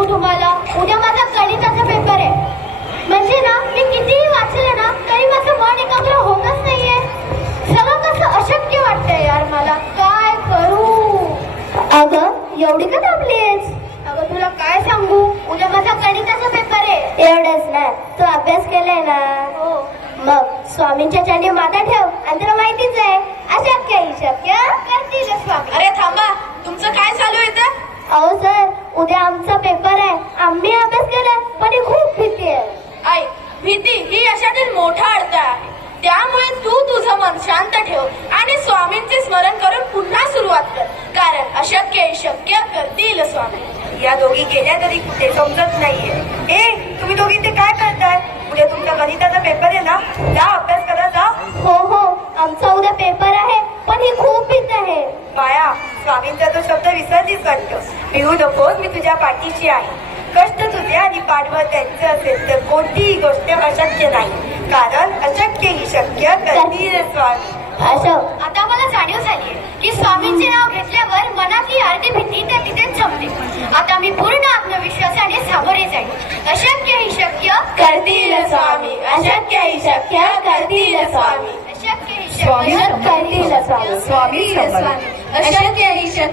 सांगू तुम्हाला, उद्या माझा गणिताचा पेपर आहे. म्हणजे ना मी कितीही वाचलं ना तरी माझं मन एकाग्र होतच नाहीये. सगळं कसं अशक्य वाटतंय यार मला. काय करू? अगं एवढी का थांबलीस? अगं तुला काय सांगू, उद्या माझा गणिताचा पेपर आहे. एवढंच ना, तू अभ्यास केलाय ना? हो. मग स्वामींच्या चरणी माथा ठेव. आणि तुला माहितीच आहे अशक्य ही शक्य करतील स्वामी. अरे थांबा, तुमचं काय चालू आहे ते? अहो सर, उद्या आमचा पेपर आहे. आम्ही अभ्यास केलाय पण ही खूप भीती आहे. आई, भीती ही यशातील मोठा अडथळा आहे. त्यामुळे तू तुझं मन शांत ठेव आणि स्वामींचे स्मरण करून पुन्हा सुरुवात कर. कारण अशक्य ही शक्य करतील स्वामी. या दोघी गेल्या तरी कुठे समजत नाहीये. ए, तुम्ही दोघी ते काय करताय? उद्या तुमचा गणिताचा पेपर आहे ना, जा अभ्यास करा जा. हो हो, आमचा उद्या पेपर आहे पण ही खूप भीत आहे. बाया, स्वामींचा तो शब्द विसरलीच वाटतं. भिवू नकोस, मी तुझ्या पाठीशी आहे. कष्ट तुझे आणि पाठबळ त्यांचे असेल तर कोणतीही गोष्ट अशक्य नाही. कारण अशक्य ही शक्य करतील स्वामी. असं आता मला जाणीव झालीये की स्वामींचे नाव घेतल्यावर मनातली अर्धी भीती त्या तिथेच संपते. आता मी पूर्ण आत्मविश्वासाने सामोरे जाईल. अशक्य ही शक्य करतील स्वामी. अशक्य ही शक्य करतील स्वामी. अशक्य ही शक्य करतील स्वामी. स्वामी. अशक्य ही शक्य